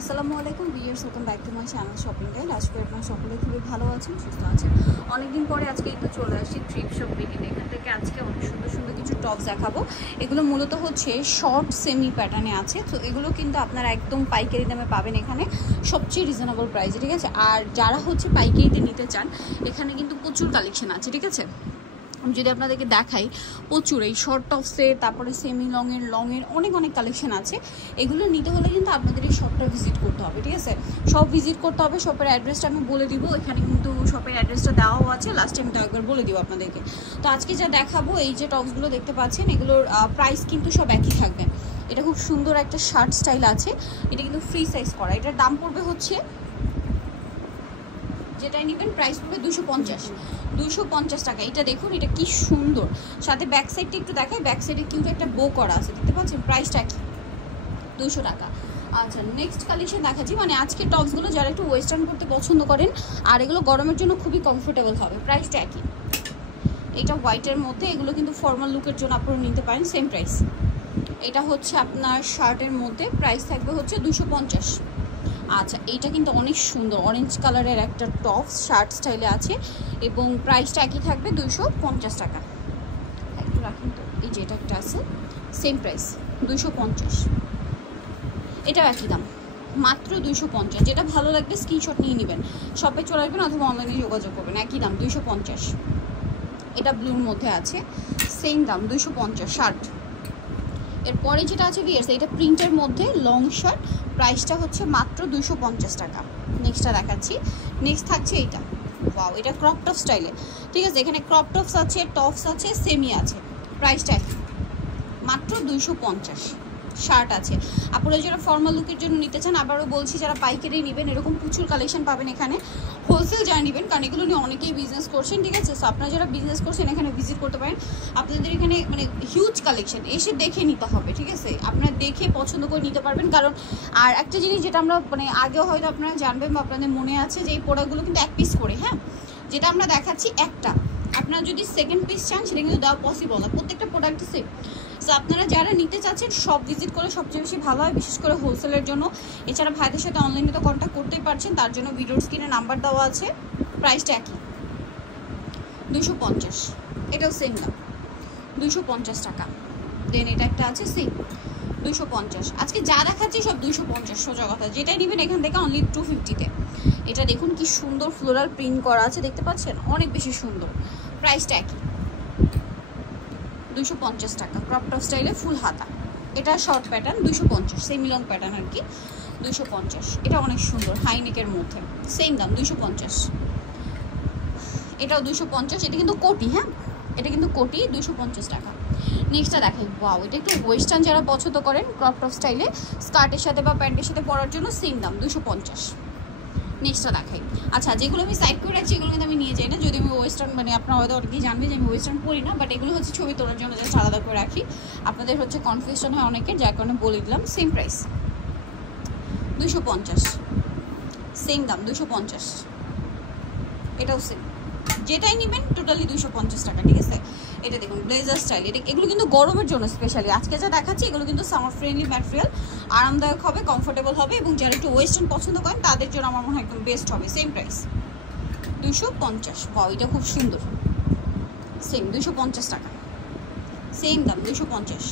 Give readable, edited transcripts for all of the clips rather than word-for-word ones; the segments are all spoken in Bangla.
আসসালামু আলাইকুম viewers, welcome back to my channel shopping guide. আজকে আপনারা সকলে খুবই ভালো আছেন, সুস্থ আছেন। অনেকদিন পরে আজকে তো চলে আসছি থ্রিপ শপ বিডিতে। এখান থেকে আজকে অনেক সুন্দর সুন্দর কিছু টপস দেখাবো। এগুলো মূলত হচ্ছে শর্ট সেমি প্যাটার্নে আছে, তো এগুলো কিন্তু আপনারা একদম পাইকারি দামে পাবেন এখানে, সবচেয়ে রিজনেবল প্রাইসে, ঠিক আছে। আর যারা হচ্ছে পাইকারিতে নিতে চান, এখানে কিন্তু প্রচুর কালেকশন আছে, ঠিক আছে। আমি যদি আপনাদেরকে দেখাই, প্রচুর এই শর্ট টপসে, তারপরে সেমি লংয়ের অনেক কালেকশন আছে। এগুলো নিতে হলে কিন্তু আপনাদের এই শপটা ভিজিট করতে হবে, ঠিক আছে। সব ভিজিট করতে হবে। শপের অ্যাড্রেসটা আমি বলে দিব, এখানে কিন্তু শপের অ্যাড্রেসটা দেওয়াও আছে, লাস্ট টাইম তাও একবার বলে দিব আপনাদেরকে। তো আজকে যা দেখাবো, এই যে টপসগুলো দেখতে পাচ্ছেন, এগুলোর প্রাইস কিন্তু সব একই থাকবে। এটা খুব সুন্দর একটা শার্ট স্টাইল আছে, এটা কিন্তু ফ্রি সাইজ করা। এটার দাম পড়বে হচ্ছে, যেটাই নেবেন প্রাইস পড়বে 250 টাকা। এটা দেখুন, এটা কি সুন্দর, সাথে ব্যাক সাইডটা একটু দেখায়। ব্যাক সাইডে কিন্তু একটা বো করা আছে, দেখতে পাচ্ছেন। প্রাইসটা কি 200 টাকা। আচ্ছা, নেক্সট কালেকশন দেখাচ্ছি। মানে আজকে টপসগুলো যারা একটু ওয়েস্টার্ন করতে পছন্দ করেন, আর এগুলো গরমের জন্য খুবই কমফোর্টেবল হবে। প্রাইসটা একই। এটা হোয়াইটের মধ্যে, এগুলো কিন্তু ফর্মাল লুকের জন্য আপনারা নিতে পারেন, সেম প্রাইস। এটা হচ্ছে আপনার শার্টের মধ্যে, প্রাইস থাকবে হচ্ছে 250। আচ্ছা, এইটা কিন্তু অনেক সুন্দর অরেঞ্জ কালারের একটা টপ শার্ট স্টাইলে আছে, এবং প্রাইসটা একই থাকবে 250 টাকা। একটু রাখুন তো, এই যে এটা একটা আছে, সেম প্রাইস 250। এটাও একই দাম, মাত্র 250। যেটা ভালো লাগবে স্ক্রিনশট নিয়ে নেবেন, শপে চলে আসবেন অথবা অনলাইনে যোগাযোগ করবেন। একই দাম 250। এটা ব্লুর মধ্যে আছে, সেম দাম 250 শার্ট। এরপরে যেটা আছে ভিয়ার্স, এটা প্রিন্টের মধ্যে লং শার্ট, প্রাইসটা হচ্ছে মাত্র 250 টাকা। নেক্সটটা দেখাচ্ছি। নেক্সট থাকছে এইটা, ওয়াও, এটা ক্রপ টপ স্টাইলে, ঠিক আছে। এখানে ক্রপ টপস আছে, টপস আছে, সেমি আছে। প্রাইসটা মাত্র 250। শার্ট আছে। আপনারা যারা ফর্মাল লুকের জন্য নিতে চান, আবারও বলছি, যারা পাইকারি নেবেন, এরকম প্রচুর কালেকশন পাবেন এখানে। হোলসেল যারা নেবেন, কারণ এগুলো নিয়ে অনেকেই বিজনেস করছেন, ঠিক আছে। সো আপনারা যারা বিজনেস করছেন, এখানে ভিজিট করতে পারেন। আপনাদের এখানে মানে হিউজ কালেকশন, এসে দেখে নিতে হবে, ঠিক আছে। আপনারা দেখে পছন্দ করে নিতে পারবেন। কারণ আর একটা জিনিস যেটা আমরা মানে আগেও হয়তো আপনারা জানবেন বা আপনাদের মনে আছে, যে এই প্রোডাক্টগুলো কিন্তু এক পিস করে, হ্যাঁ। যেটা আমরা দেখাচ্ছি একটা, আপনারা যদি সেকেন্ড পিস চান, সেটা কিন্তু দেওয়া পসিবল না, প্রত্যেকটা প্রোডাক্টই সেম। সো আপনারা যারা নিতে চাচ্ছেন, সব ভিজিট করলে সবচেয়ে বেশি ভালো হয়, বিশেষ করে হোলসেলের জন্য। এছাড়া ভাইদের সাথে অনলাইনে তো কন্ট্যাক্ট করতেই পারছেন, তার জন্য ভিডিওর স্ক্রিনে নাম্বার দেওয়া আছে। প্রাইসটা একই 250। এটাও সেম দাম 250 টাকা। দেন এটা একটা আছে সেম 250। আজকে যা দেখাচ্ছি সব 250, সোজা কথা। যেটাই নেবেন এখান থেকে অনলি 250-তে। এটা দেখুন কি সুন্দর ফ্লোরাল প্রিন্ট করা আছে, দেখতে পাচ্ছেন, অনেক বেশি সুন্দর। প্রাইসটা একই 250 টাকা। ক্রপ টপ স্টাইলে ফুল হাতা। এটা short pattern 250, semi long pattern আর কি, 250। এটা অনেক সুন্দর হাইনেকের মধ্যে, সেম দাম 250। এটাও 250। এটা কিন্তু কোটি, হ্যাঁ, এটা কিন্তু কোটি, 250 টাকা। নেক্সটটা দেখাই, ওয়াও, এটা একটু ওয়েস্টার্ন যারা পছন্দ করেন, ক্রপ টপ স্টাইলে স্কার্টের সাথে বা প্যান্টের সাথে পরার জন্য, সেম দাম 250। নেক্সটটা দেখাই। আচ্ছা, যেগুলো আমি সাইড করে রাখছি, এগুলো কিন্তু আমি নিয়ে যাই না, যদি আমি ওয়েস্টার্ন, মানে আপনারা হয়তো অনেকেই জানবে যে আমি ওয়েস্টার্ন পরি না, বাট এগুলো হচ্ছে ছবি তোলার জন্য জাস্ট আলাদা করে রাখি। আপনাদের হচ্ছে কনফিউশন হয় অনেকের, যার কারণে বলে দিলাম। সেম প্রাইস 250, সেম দাম 250। এটাও সেম, যেটাই নেবেন টোটালি 250 টাকা, ঠিক আছে। এটা দেখুন ব্লেজার স্টাইল, এটা এগুলো কিন্তু গরমের জন্য স্পেশালি আজকে যা দেখাচ্ছি, এগুলো কিন্তু সামার ফ্রেন্ডলি ম্যাটেরিয়াল, আরামদায়ক হবে, কমফোর্টেবল হবে, এবং যারা একটু ওয়েস্টার্ন পছন্দ করেন তাদের জন্য আমার মনে হয় একদম বেস্ট হবে। Same price 250। বাহ, এটা খুব সুন্দর, সেম 250 টাকা, সেম দাম 250।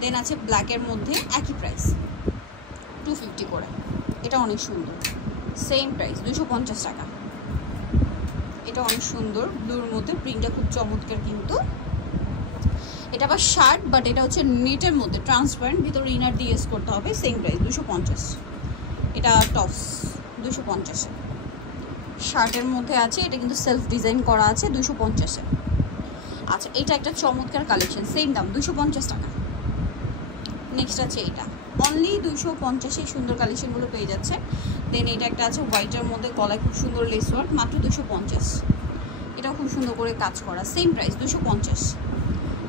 দেন আছে ব্ল্যাকের মধ্যে, একই প্রাইস 250 করে। এটা অনেক সুন্দর, সেম প্রাইস 250 টাকা। এটা অনেক সুন্দর ব্লুর মধ্যে, প্রিন্টটা খুব চমৎকার কিন্তু। এটা আবার শার্ট, বাট এটা হচ্ছে নেটের মধ্যে, ট্রান্সপারেন্ট, ভিতরে ইনার দিয়ে ইউজ করতে হবে। Same price 250। এটা টপস 250। শার্টের মধ্যে আছে, এটা কিন্তু সেলফ ডিজাইন করা আছে, 250-এ। আচ্ছা, এটা একটা চমৎকার কালেকশন, সেম দাম 250 টাকা। নেক্সট আছে এটা, অনলি 250-এ সুন্দর কালেকশনগুলো পেয়ে যাচ্ছে। দেন এটা একটা আছে হোয়াইটের মধ্যে, গলায় খুব সুন্দর লেস ওয়ার্ক, মাত্র 250। এটাও খুব সুন্দর করে কাজ করা, সেম প্রাইস 250।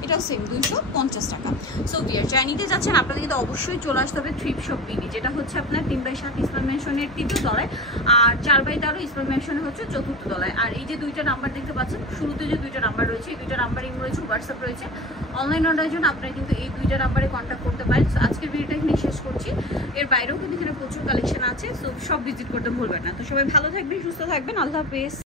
এটাও সেম 250 টাকা। সো ভিয়ার যারা নিতে যাচ্ছেন, আপনাদের কিন্তু অবশ্যই চলে আসতে হবে থ্রিপ শপ বিডি, যেটা হচ্ছে আপনার 3/7 ইসলাম মেনশনের 3য় তলায়, আর 4/13 ইসলাম মেনশনে হচ্ছে 4র্থ তলায়। আর এই যে দুইটা নাম্বার দেখতে পাচ্ছেন, শুরুতে যে দুইটা নাম্বার রয়েছে, এই দুইটা নাম্বার রয়েছে, হোয়াটসঅ্যাপ রয়েছে। অনলাইন অর্ডারের জন্য আপনারা কিন্তু এই দুইটা নাম্বারে কন্ট্যাক্ট করতে পারেন। আজকের ভিডিওটা এখানে শেষ করছি। এর বাইরেও কিন্তু এখানে প্রচুর কালেকশন আছে, সো সব ভিজিট করতে ভুলবেন না। তো সবাই ভালো থাকবেন, সুস্থ থাকবেন, আল্লাহ হাফেজ।